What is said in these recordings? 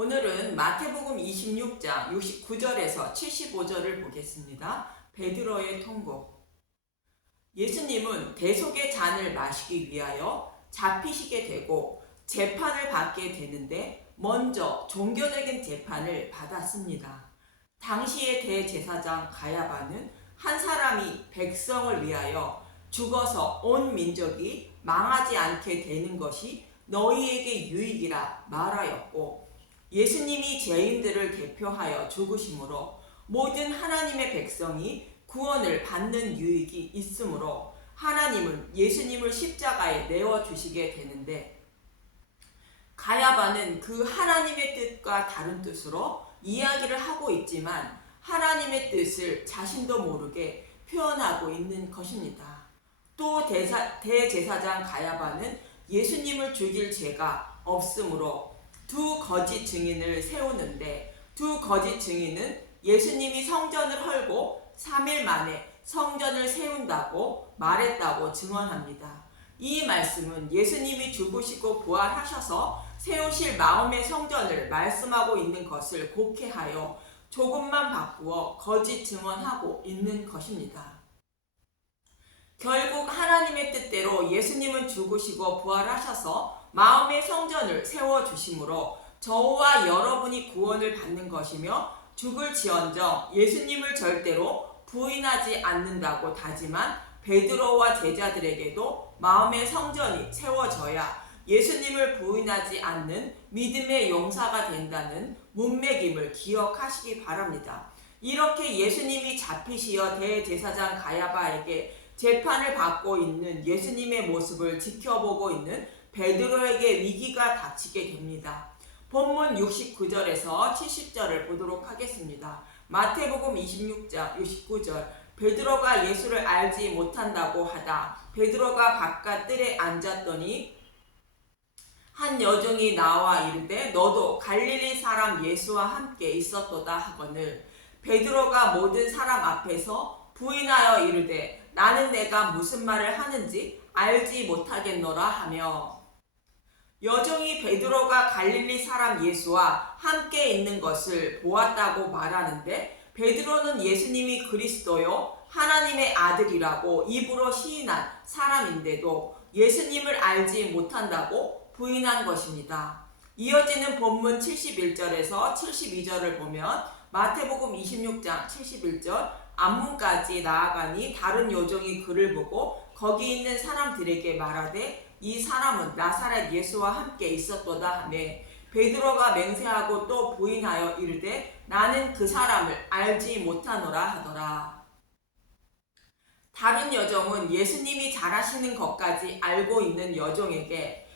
오늘은 마태복음 26장 69절에서 75절을 보겠습니다. 베드로의 통곡. 예수님은 대속의 잔을 마시기 위하여 잡히시게 되고 재판을 받게 되는데 먼저 종교적인 재판을 받았습니다. 당시의 대제사장 가야바는 한 사람이 백성을 위하여 죽어서 온 민족이 망하지 않게 되는 것이 너희에게 유익이라 말하였고, 예수님이 죄인들을 대표하여 죽으심으로 모든 하나님의 백성이 구원을 받는 유익이 있으므로 하나님은 예수님을 십자가에 내어주시게 되는데, 가야바는 그 하나님의 뜻과 다른 뜻으로 이야기를 하고 있지만 하나님의 뜻을 자신도 모르게 표현하고 있는 것입니다. 또 대제사장 가야바는 예수님을 죽일 죄가 없으므로 두 거짓 증인을 세우는데, 두 거짓 증인은 예수님이 성전을 헐고 3일 만에 성전을 세운다고 말했다고 증언합니다. 이 말씀은 예수님이 죽으시고 부활하셔서 세우실 마음의 성전을 말씀하고 있는 것을 곡해하여 조금만 바꾸어 거짓 증언하고 있는 것입니다. 결국 하나님의 뜻대로 예수님은 죽으시고 부활하셔서 마음의 성전을 세워주심으로 저와 여러분이 구원을 받는 것이며, 죽을지언정 예수님을 절대로 부인하지 않는다고 다짐한 베드로와 제자들에게도 마음의 성전이 세워져야 예수님을 부인하지 않는 믿음의 용사가 된다는 문맥임을 기억하시기 바랍니다. 이렇게 예수님이 잡히시어 대제사장 가야바에게 재판을 받고 있는 예수님의 모습을 지켜보고 있는 베드로에게 위기가 닥치게 됩니다. 본문 69절에서 70절을 보도록 하겠습니다. 마태복음 26장 69절. 베드로가 예수를 알지 못한다고 하다 베드로가 바깥 뜰에 앉았더니 한 여종이 나와 이르되 너도 갈릴리 사람 예수와 함께 있었도다 하거늘, 베드로가 모든 사람 앞에서 부인하여 이르되 나는 내가 무슨 말을 하는지 알지 못하겠노라 하며, 여종이 베드로가 갈릴리 사람 예수와 함께 있는 것을 보았다고 말하는데, 베드로는 예수님이 그리스도요 하나님의 아들이라고 입으로 시인한 사람인데도 예수님을 알지 못한다고 부인한 것입니다. 이어지는 본문 71절에서 72절을 보면 마태복음 26장 71절, 앞문까지 나아가니 다른 여종이 그를 보고 거기 있는 사람들에게 말하되 이 사람은 나사렛 예수와 함께 있었도다 하며, 베드로가 맹세하고 또 부인하여 이르되 나는 그 사람을 알지 못하노라 하더라. 다른 여종은 예수님이 잘하시는 것까지 알고 있는 여종에게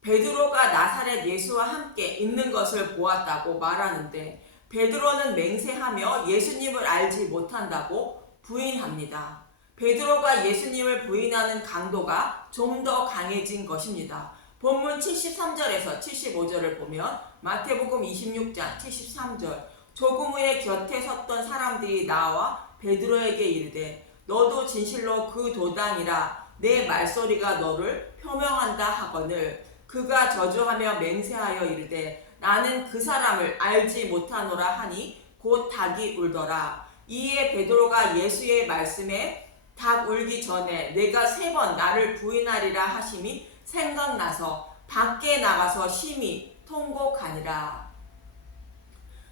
베드로가 나사렛 예수와 함께 있는 것을 보았다고 말하는데, 베드로는 맹세하며 예수님을 알지 못한다고 부인합니다. 베드로가 예수님을 부인하는 강도가 좀 더 강해진 것입니다. 본문 73절에서 75절을 보면 마태복음 26장 73절, 조금 후에 곁에 섰던 사람들이 나와 베드로에게 이르되 너도 진실로 그 도당이라 내 말소리가 너를 표명한다 하거늘, 그가 저주하며 맹세하여 이르되 나는 그 사람을 알지 못하노라 하니 곧 닭이 울더라. 이에 베드로가 예수의 말씀에 닭 울기 전에 내가 3번 나를 부인하리라 하심이 생각나서 밖에 나가서 심히 통곡하니라.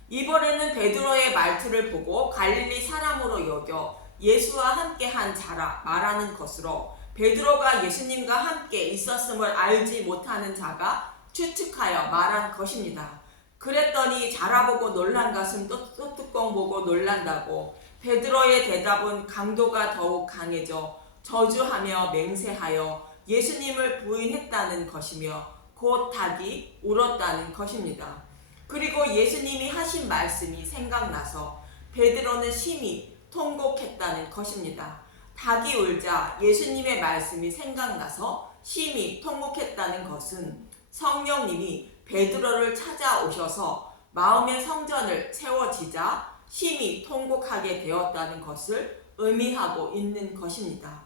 이번에는 베드로의 말투를 보고 갈릴리 사람으로 여겨 예수와 함께한 자라 말하는 것으로 베드로가 예수님과 함께 있었음을 알지 못하는 자가 추측하여 말한 것입니다. 그랬더니 자라보고 놀란 것은 또 뚜껑 보고 놀란다고 베드로의 대답은 강도가 더욱 강해져 저주하며 맹세하여 예수님을 부인했다는 것이며 곧 닭이 울었다는 것입니다. 그리고 예수님이 하신 말씀이 생각나서 베드로는 심히 통곡했다는 것입니다. 닭이 울자 예수님의 말씀이 생각나서 심히 통곡했다는 것은 성령님이 베드로를 찾아오셔서 마음의 성전을 세워지자 심히 통곡하게 되었다는 것을 의미하고 있는 것입니다.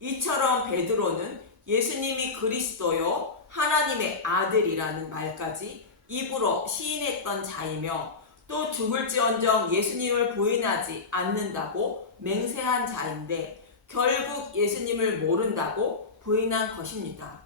이처럼 베드로는 예수님이 그리스도요 하나님의 아들이라는 말까지 입으로 시인했던 자이며 또 죽을지언정 예수님을 부인하지 않는다고 맹세한 자인데 결국 예수님을 모른다고 부인한 것입니다.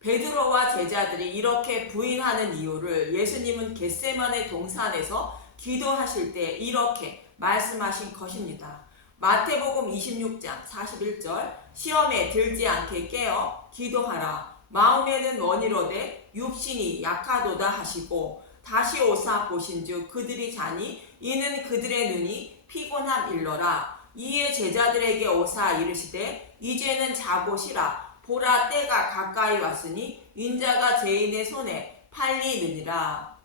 베드로와 제자들이 이렇게 부인하는 이유를 예수님은 겟세마네 동산에서 기도하실 때 이렇게 말씀하신 것입니다. 마태복음 26장 41절 시험에 들지 않게 깨어 기도하라. 마음에는 원이로되 육신이 약하도다 하시고 다시 오사 보신즉 그들이 자니 이는 그들의 눈이 피곤함 일러라. 이에 제자들에게 오사 이르시되 이제는 자고 쉬라. 보라 때가 가까이 왔으니 인자가 죄인의 손에 팔리느니라.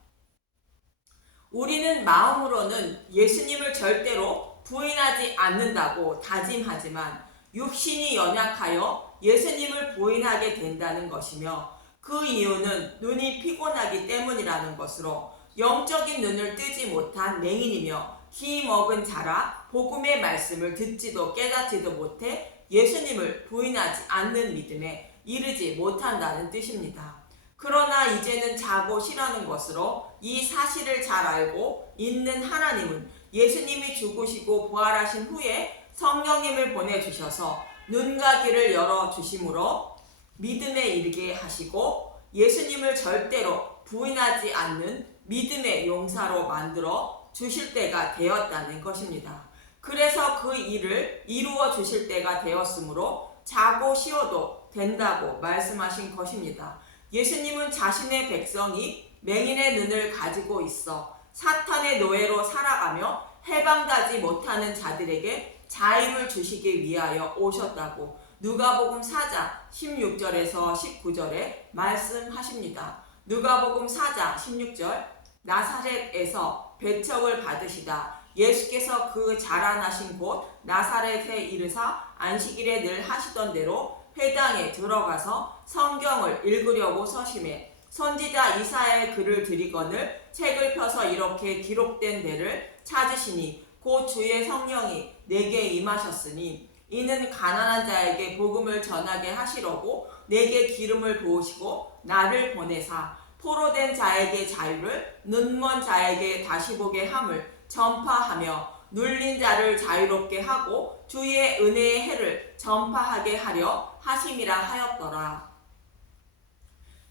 우리는 마음으로는 예수님을 절대로 부인하지 않는다고 다짐하지만 육신이 연약하여 예수님을 부인하게 된다는 것이며 그 이유는 눈이 피곤하기 때문이라는 것으로 영적인 눈을 뜨지 못한 맹인이며 기 먹은 자라 복음의 말씀을 듣지도 깨닫지도 못해 예수님을 부인하지 않는 믿음에 이르지 못한다는 뜻입니다. 그러나 이제는 자고 쉬라는 것으로 이 사실을 잘 알고 있는 하나님은 예수님이 죽으시고 부활하신 후에 성령님을 보내주셔서 눈과 귀를 열어주심으로 믿음에 이르게 하시고 예수님을 절대로 부인하지 않는 믿음의 용사로 만들어 주실 때가 되었다는 것입니다. 그래서 그 일을 이루어 주실 때가 되었으므로 자고 쉬어도 된다고 말씀하신 것입니다. 예수님은 자신의 백성이 맹인의 눈을 가지고 있어 사탄의 노예로 살아가며 해방되지 못하는 자들에게 자유를 주시기 위하여 오셨다고 누가복음 4장 16절에서 19절에 말씀하십니다. 누가복음 4장 16절 나사렛에서 배척을 받으시다 예수께서 그 자라나신 곳 나사렛에 이르사 안식일에 늘 하시던 대로 회당에 들어가서 성경을 읽으려고 서심해 선지자 이사야의 글을 들이거늘 책을 펴서 이렇게 기록된 데를 찾으시니 곧 주의 성령이 내게 임하셨으니 이는 가난한 자에게 복음을 전하게 하시려고 내게 기름을 부으시고 나를 보내사 포로된 자에게 자유를 눈먼 자에게 다시 보게 함을 전파하며 눌린 자를 자유롭게 하고 주의 은혜의 해를 전파하게 하려 하심이라 하였더라.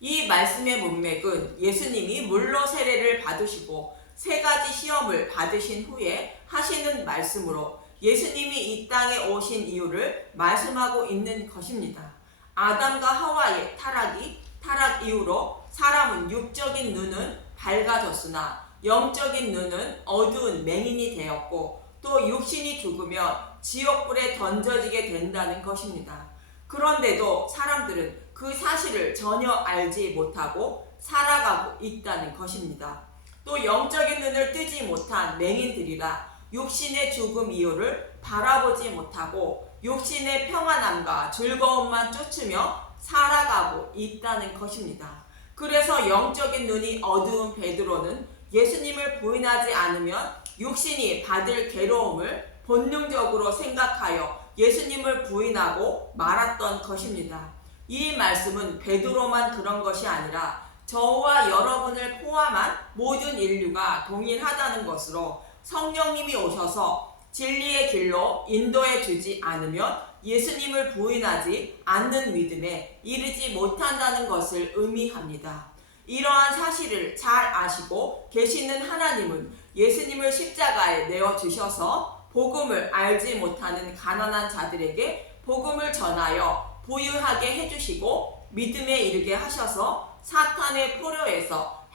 이 말씀의 문맥은 예수님이 물로 세례를 받으시고 세 가지 시험을 받으신 후에 하시는 말씀으로 예수님이 이 땅에 오신 이유를 말씀하고 있는 것입니다. 아담과 하와의 타락 이후로 사람은 육적인 눈은 밝아졌으나 영적인 눈은 어두운 맹인이 되었고 또 육신이 죽으면 지옥불에 던져지게 된다는 것입니다. 그런데도 사람들은 그 사실을 전혀 알지 못하고 살아가고 있다는 것입니다. 또 영적인 눈을 뜨지 못한 맹인들이라 육신의 죽음 이유를 바라보지 못하고 육신의 평안함과 즐거움만 쫓으며 살아가고 있다는 것입니다. 그래서 영적인 눈이 어두운 베드로는 예수님을 부인하지 않으면 육신이 받을 괴로움을 본능적으로 생각하여 예수님을 부인하고 말았던 것입니다. 이 말씀은 베드로만 그런 것이 아니라 저와 여러분을 포함한 모든 인류가 동일하다는 것으로 성령님이 오셔서 진리의 길로 인도해 주지 않으면 예수님을 부인하지 않는 믿음에 이르지 못한다는 것을 의미합니다. 이러한 사실을 잘 아시고 계시는 하나님은 예수님을 십자가에 내어주셔서 복음을 알지 못하는 가난한 자들에게 복음을 전하여 부유하게 해주시고 믿음에 이르게 하셔서 사탄의 포로에서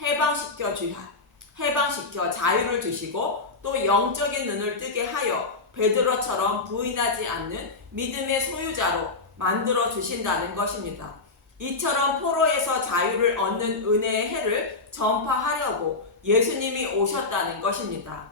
해방시켜 자유를 주시고 또 영적인 눈을 뜨게 하여 베드로처럼 부인하지 않는 믿음의 소유자로 만들어 주신다는 것입니다. 이처럼 포로에서 자유를 얻는 은혜의 해를 전파하려고 예수님이 오셨다는 것입니다.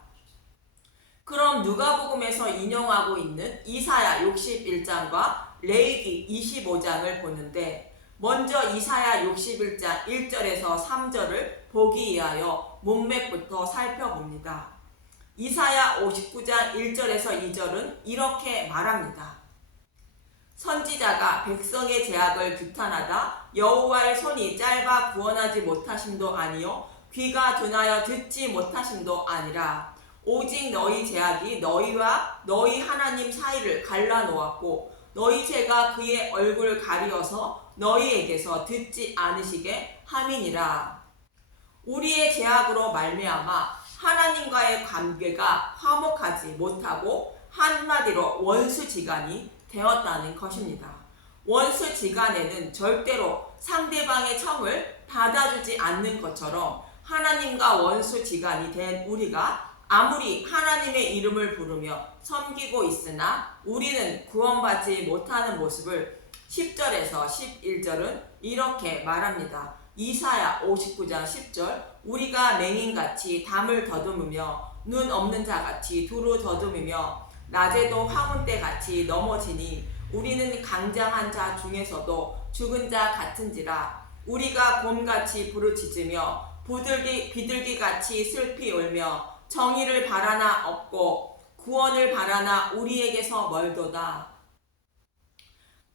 그럼 누가복음에서 인용하고 있는 이사야 61장과 레위기 25장을 보는데 먼저 이사야 61장 1절에서 3절을 보기 위하여 문맥부터 살펴봅니다. 이사야 59장 1절에서 2절은 이렇게 말합니다. 선지자가 백성의 제약을 규탄하다 여호와의 손이 짧아 구원하지 못하심도 아니요 귀가 둔하여 듣지 못하심도 아니라 오직 너희 제약이 너희와 너희 하나님 사이를 갈라놓았고 너희 죄가 그의 얼굴을 가리어서 너희에게서 듣지 않으시게 함이니라. 우리의 제약으로 말미암아 하나님과의 관계가 화목하지 못하고 한마디로 원수지간이 되었다는 것입니다. 원수지간에는 절대로 상대방의 청을 받아주지 않는 것처럼 하나님과 원수지간이 된 우리가 아무리 하나님의 이름을 부르며 섬기고 있으나 우리는 구원받지 못하는 모습을 10절에서 11절은 이렇게 말합니다. 이사야 59장 10절 우리가 맹인같이 담을 더듬으며 눈 없는 자같이 두루 더듬으며 낮에도 황혼때같이 넘어지니 우리는 강장한 자 중에서도 죽은 자 같은지라. 우리가 곰같이 부르짖으며 비둘기같이 슬피 울며 정의를 바라나 없고 구원을 바라나 우리에게서 멀도다.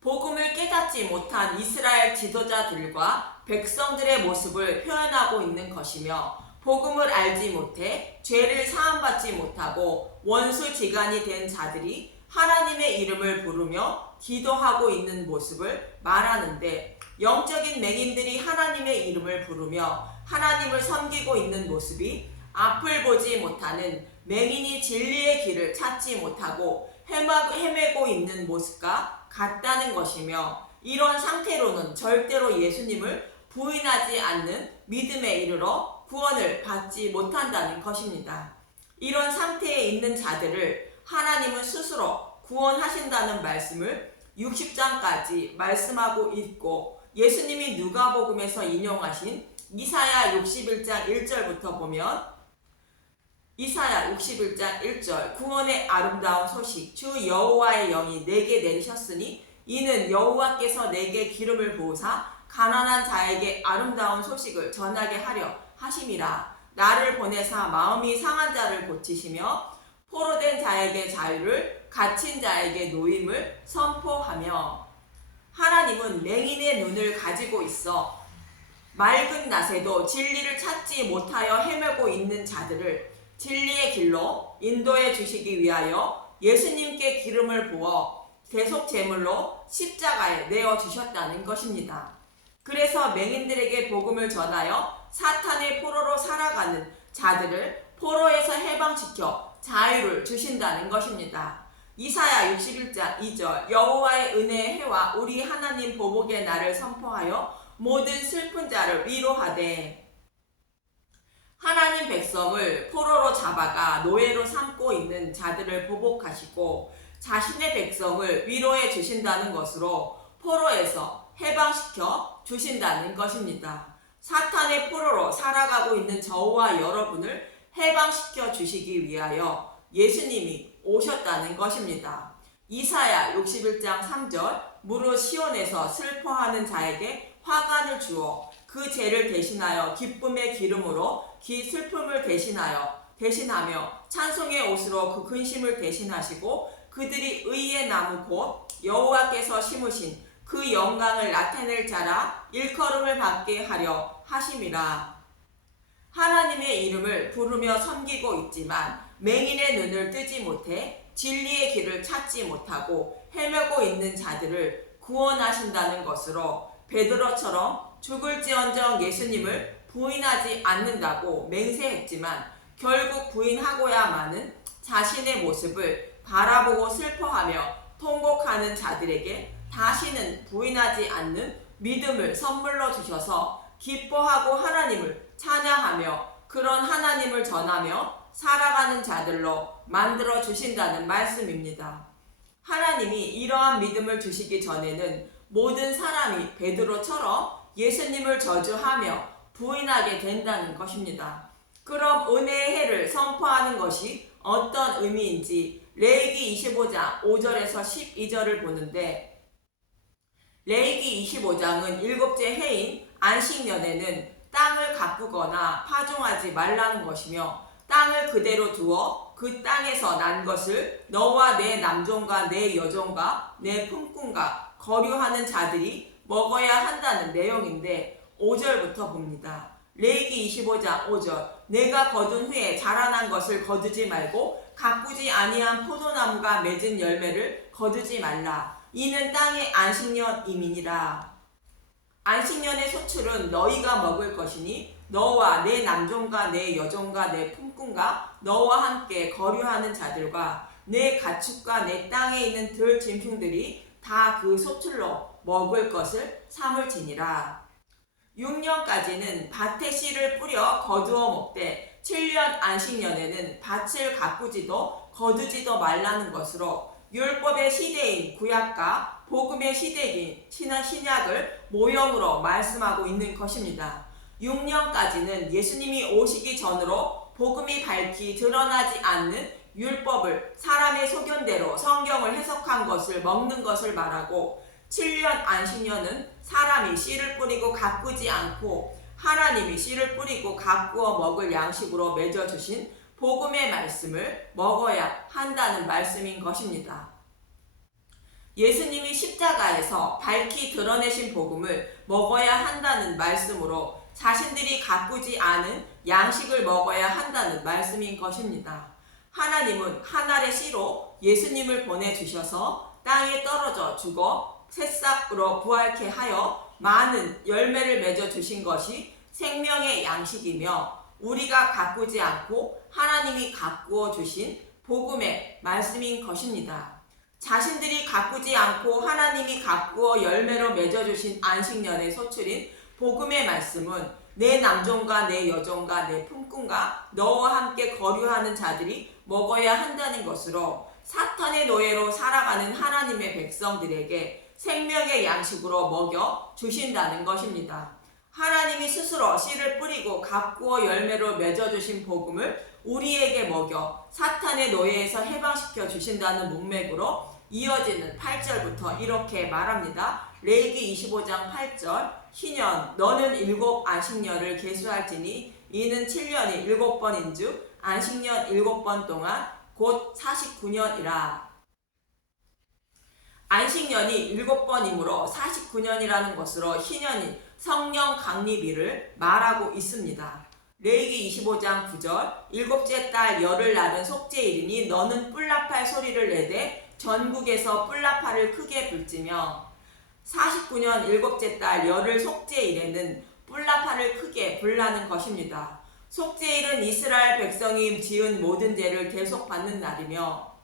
복음을 깨닫지 못한 이스라엘 지도자들과 백성들의 모습을 표현하고 있는 것이며 복음을 알지 못해 죄를 사함받지 못하고 원수지간이 된 자들이 하나님의 이름을 부르며 기도하고 있는 모습을 말하는데 영적인 맹인들이 하나님의 이름을 부르며 하나님을 섬기고 있는 모습이 앞을 보지 못하는 맹인이 진리의 길을 찾지 못하고 헤매고 있는 모습과 같다는 것이며 이런 상태로는 절대로 예수님을 부인하지 않는 믿음에 이르러 구원을 받지 못한다는 것입니다. 이런 상태에 있는 자들을 하나님은 스스로 구원하신다는 말씀을 60장까지 말씀하고 있고 예수님이 누가복음에서 인용하신 이사야 61장 1절부터 보면 이사야 61장 1절 구원의 아름다운 소식 주 여호와의 영이 내게 내리셨으니 이는 여호와께서 내게 기름을 부으사 가난한 자에게 아름다운 소식을 전하게 하려 하심이라. 나를 보내사 마음이 상한 자를 고치시며 포로된 자에게 자유를 갇힌 자에게 노임을 선포하며. 하나님은 맹인의 눈을 가지고 있어 맑은 낮에도 진리를 찾지 못하여 헤매고 있는 자들을 진리의 길로 인도해 주시기 위하여 예수님께 기름을 부어 대속 제물로 십자가에 내어 주셨다는 것입니다. 그래서 맹인들에게 복음을 전하여 사탄의 포로로 살아가는 자들을 포로에서 해방시켜 자유를 주신다는 것입니다. 이사야 61장 2절 여호와의 은혜의 해와 우리 하나님 보복의 날을 선포하여 모든 슬픈 자를 위로하되. 하나님 백성을 포로로 잡아가 노예로 삼고 있는 자들을 보복하시고 자신의 백성을 위로해 주신다는 것으로 포로에서 해방시켜 주신다는 것입니다. 사탄의 포로로 살아가고 있는 저와 여러분을 해방시켜 주시기 위하여 예수님이 오셨다는 것입니다. 이사야 61장 3절 무릇 시온에서 슬퍼하는 자에게 화관을 주어 그 죄를 대신하여 기쁨의 기름으로 기 슬픔을 대신하며 찬송의 옷으로 그 근심을 대신하시고 그들이 의의 나무 곧 여호와께서 심으신 그 영광을 나타낼 자라 일컬음을 받게 하려 하심이라. 하나님의 이름을 부르며 섬기고 있지만 맹인의 눈을 뜨지 못해 진리의 길을 찾지 못하고 헤매고 있는 자들을 구원하신다는 것으로 베드로처럼 죽을지언정 예수님을 부인하지 않는다고 맹세했지만 결국 부인하고야마는 자신의 모습을 바라보고 슬퍼하며 통곡하는 자들에게 다시는 부인하지 않는 믿음을 선물로 주셔서 기뻐하고 하나님을 찬양하며 그런 하나님을 전하며 살아가는 자들로 만들어 주신다는 말씀입니다. 하나님이 이러한 믿음을 주시기 전에는 모든 사람이 베드로처럼 예수님을 저주하며 부인하게 된다는 것입니다. 그럼 은혜의 해를 선포하는 것이 어떤 의미인지 레위기 25장 5절에서 12절을 보는데 레위기 25장은 일곱째 해인 안식년에는 땅을 가꾸거나 파종하지 말라는 것이며 땅을 그대로 두어 그 땅에서 난 것을 너와 내 남종과 내 여종과 내 품꾼과 거류하는 자들이 먹어야 한다는 내용인데 5절부터 봅니다. 레위기 25장 5절 내가 거둔 후에 자라난 것을 거두지 말고 가꾸지 아니한 포도나무가 맺은 열매를 거두지 말라. 이는 땅의 안식년임이니라. 안식년의 소출은 너희가 먹을 것이니 너와 내 남종과 내 여종과 내 품꾼과 너와 함께 거류하는 자들과 내 가축과 내 땅에 있는 들 짐승들이 다 그 소출로 먹을 것을 삼을지니라. 6년까지는 밭에 씨를 뿌려 거두어 먹되 7년 안식년에는 밭을 가꾸지도 거두지도 말라는 것으로 율법의 시대인 구약과 복음의 시대인 신약을 모형으로 말씀하고 있는 것입니다. 6년까지는 예수님이 오시기 전으로 복음이 밝히 드러나지 않는 율법을 사람의 소견대로 성경을 해석한 것을 먹는 것을 말하고 7년 안식년은 사람이 씨를 뿌리고 가꾸지 않고 하나님이 씨를 뿌리고 가꾸어 먹을 양식으로 맺어주신 복음의 말씀을 먹어야 한다는 말씀인 것입니다. 예수님이 십자가에서 밝히 드러내신 복음을 먹어야 한다는 말씀으로 자신들이 가꾸지 않은 양식을 먹어야 한다는 말씀인 것입니다. 하나님은 한 알의 씨로 예수님을 보내주셔서 땅에 떨어져 죽어 새싹으로 부활케 하여 많은 열매를 맺어주신 것이 생명의 양식이며 우리가 가꾸지 않고 하나님이 가꾸어 주신 복음의 말씀인 것입니다. 자신들이 가꾸지 않고 하나님이 가꾸어 열매로 맺어주신 안식년의 소출인 복음의 말씀은 내 남종과 내 여종과 내 품꾼과 너와 함께 거류하는 자들이 먹어야 한다는 것으로 사탄의 노예로 살아가는 하나님의 백성들에게 생명의 양식으로 먹여 주신다는 것입니다. 하나님이 스스로 씨를 뿌리고 가꾸어 열매로 맺어주신 복음을 우리에게 먹여 사탄의 노예에서 해방시켜 주신다는 문맥으로 이어지는 8절부터 이렇게 말합니다. 레위기 25장 8절 희년 너는 7 안식년을 계수할지니 이는 7년이 7번인즉 안식년 7번 동안 곧 49년이라. 안식년이 7번이므로 49년이라는 것으로 희년인 성령 강립일을 말하고 있습니다. 레위기 25장 9절 일곱째 달 열을 나는 속죄일이니 너는 뿔나팔 소리를 내되 전국에서 뿔나팔을 크게 불지며 49년 일곱째 달 열흘 속죄일에는 뿔나팔을 크게 불라는 것입니다. 속죄일은 이스라엘 백성이 지은 모든 죄를 계속 받는 날이며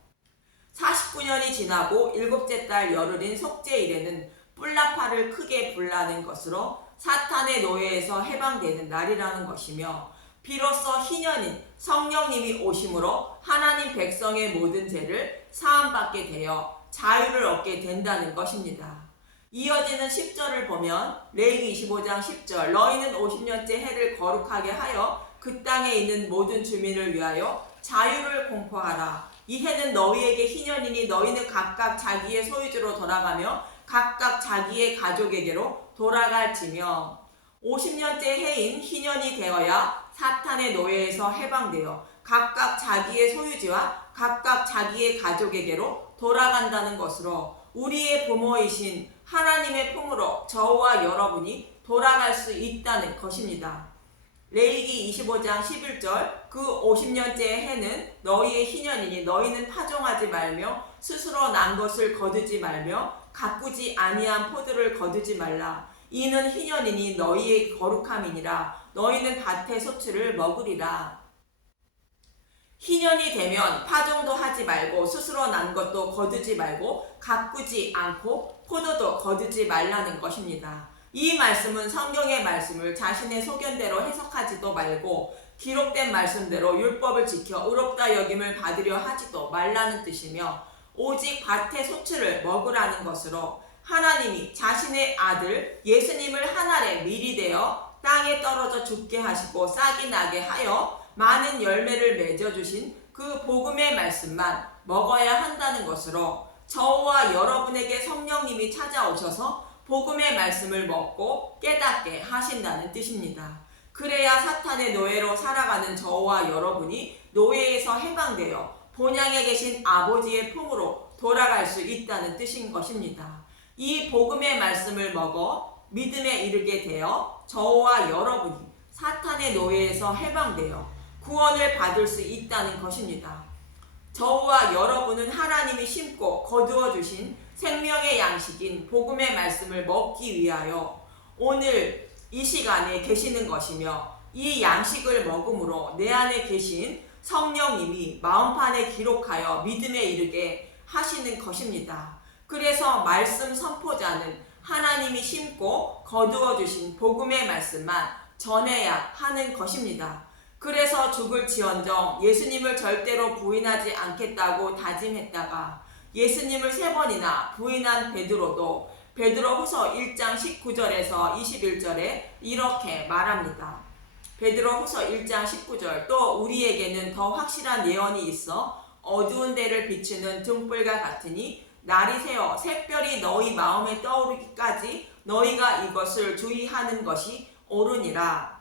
49년이 지나고 일곱째 달 열흘인 속죄일에는 뿔나팔을 크게 불라는 것으로 사탄의 노예에서 해방되는 날이라는 것이며 비로소 희년인 성령님이 오심으로 하나님 백성의 모든 죄를 사함받게 되어 자유를 얻게 된다는 것입니다. 이어지는 10절을 보면 레위기 25장 10절 너희는 50년째 해를 거룩하게 하여 그 땅에 있는 모든 주민을 위하여 자유를 공포하라. 이 해는 너희에게 희년이니 너희는 각각 자기의 소유주로 돌아가며 각각 자기의 가족에게로 돌아갈지며 50년째 해인 희년이 되어야 사탄의 노예에서 해방되어 각각 자기의 소유지와 각각 자기의 가족에게로 돌아간다는 것으로 우리의 부모이신 하나님의 품으로 저와 여러분이 돌아갈 수 있다는 것입니다. 레위기 25장 11절 그 50년째 해는 너희의 희년이니 너희는 파종하지 말며 스스로 난 것을 거두지 말며 가꾸지 아니한 포도를 거두지 말라. 이는 희년이니 너희의 거룩함이니라. 너희는 밭의 소출을 먹으리라. 희년이 되면 파종도 하지 말고 스스로 난 것도 거두지 말고 가꾸지 않고 포도도 거두지 말라는 것입니다. 이 말씀은 성경의 말씀을 자신의 소견대로 해석하지도 말고 기록된 말씀대로 율법을 지켜 의롭다 여김을 받으려 하지도 말라는 뜻이며 오직 밭의 소출을 먹으라는 것으로 하나님이 자신의 아들 예수님을 한 알에 미리 되어 땅에 떨어져 죽게 하시고 싹이 나게 하여 많은 열매를 맺어주신 그 복음의 말씀만 먹어야 한다는 것으로 저와 여러분에게 성령님이 찾아오셔서 복음의 말씀을 먹고 깨닫게 하신다는 뜻입니다. 그래야 사탄의 노예로 살아가는 저와 여러분이 노예에서 해방되어 본향에 계신 아버지의 품으로 돌아갈 수 있다는 뜻인 것입니다. 이 복음의 말씀을 먹어 믿음에 이르게 되어 저와 여러분이 사탄의 노예에서 해방되어 구원을 받을 수 있다는 것입니다. 저와 여러분은 하나님이 심고 거두어 주신 생명의 양식인 복음의 말씀을 먹기 위하여 오늘 이 시간에 계시는 것이며, 이 양식을 먹음으로 내 안에 계신 성령님이 마음판에 기록하여 믿음에 이르게 하시는 것입니다. 그래서 말씀 선포자는 하나님이 심고 거두어 주신 복음의 말씀만 전해야 하는 것입니다. 그래서 죽을지언정 예수님을 절대로 부인하지 않겠다고 다짐했다가 예수님을 3번이나 부인한 베드로도 베드로후서 1장 19절에서 21절에 이렇게 말합니다. 베드로후서 1장 19절, 또 우리에게는 더 확실한 예언이 있어 어두운 데를 비추는 등불과 같으니 날이 새어 샛별이 너희 마음에 떠오르기까지 너희가 이것을 주의하는 것이 옳으니라.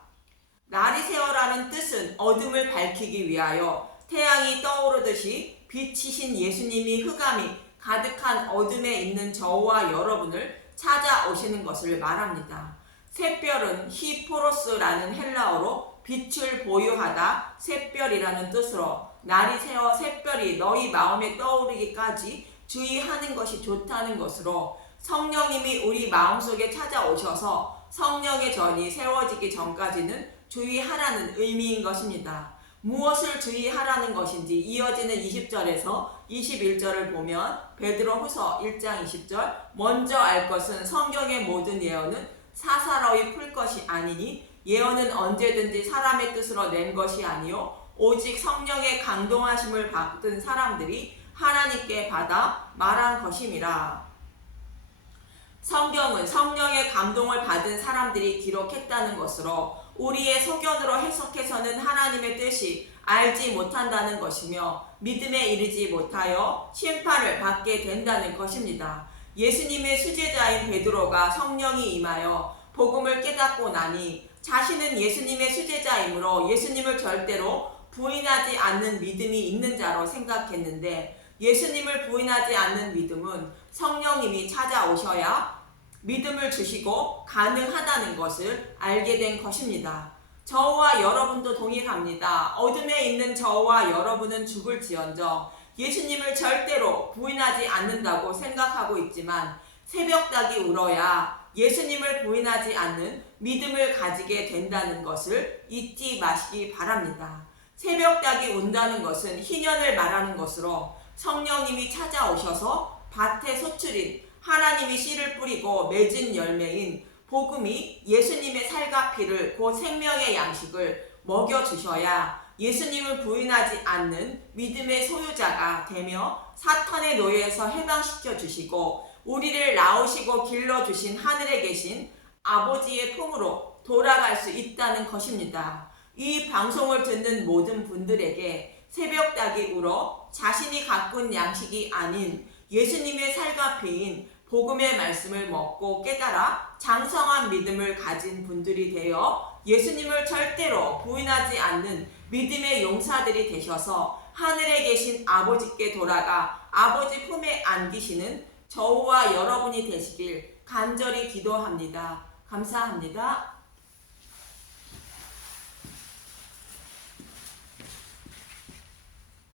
날이 새어라는 뜻은 어둠을 밝히기 위하여 태양이 떠오르듯이 빛이신 예수님이 흑암이 가득한 어둠에 있는 저와 여러분을 찾아오시는 것을 말합니다. 샛별은 히포로스라는 헬라어로 빛을 보유하다 샛별이라는 뜻으로 날이 새어 샛별이 너희 마음에 떠오르기까지 주의하는 것이 좋다는 것으로 성령님이 우리 마음속에 찾아오셔서 성령의 전이 세워지기 전까지는 주의하라는 의미인 것입니다. 무엇을 주의하라는 것인지 이어지는 20절에서 21절을 보면 베드로후서 1장 20절, 먼저 알 것은 성경의 모든 예언은 사사로이 풀 것이 아니니 예언은 언제든지 사람의 뜻으로 낸 것이 아니요 오직 성령의 강동하심을 받은 사람들이 하나님께 받아 말한 것임이라. 성경은 성령의 감동을 받은 사람들이 기록했다는 것으로 우리의 소견으로 해석해서는 하나님의 뜻이 알지 못한다는 것이며 믿음에 이르지 못하여 심판을 받게 된다는 것입니다. 예수님의 수제자인 베드로가 성령이 임하여 복음을 깨닫고 나니 자신은 예수님의 수제자이므로 예수님을 절대로 부인하지 않는 믿음이 있는 자로 생각했는데, 예수님을 부인하지 않는 믿음은 성령님이 찾아오셔야 믿음을 주시고 가능하다는 것을 알게 된 것입니다. 저와 여러분도 동일합니다. 어둠에 있는 저와 여러분은 죽을지언정 예수님을 절대로 부인하지 않는다고 생각하고 있지만 새벽닭이 울어야 예수님을 부인하지 않는 믿음을 가지게 된다는 것을 잊지 마시기 바랍니다. 새벽닭이 운다는 것은 희년을 말하는 것으로 성령님이 찾아오셔서 밭에 소출인 하나님이 씨를 뿌리고 맺은 열매인 복음이 예수님의 살과 피를 곧 생명의 양식을 먹여주셔야 예수님을 부인하지 않는 믿음의 소유자가 되며 사탄의 노예에서 해방시켜 주시고 우리를 낳으시고 길러주신 하늘에 계신 아버지의 품으로 돌아갈 수 있다는 것입니다. 이 방송을 듣는 모든 분들에게 새벽닭이 울어 자신이 가꾼 양식이 아닌 예수님의 살과 피인 복음의 말씀을 먹고 깨달아 장성한 믿음을 가진 분들이 되어 예수님을 절대로 부인하지 않는 믿음의 용사들이 되셔서 하늘에 계신 아버지께 돌아가 아버지 품에 안기시는 저와 여러분이 되시길 간절히 기도합니다. 감사합니다.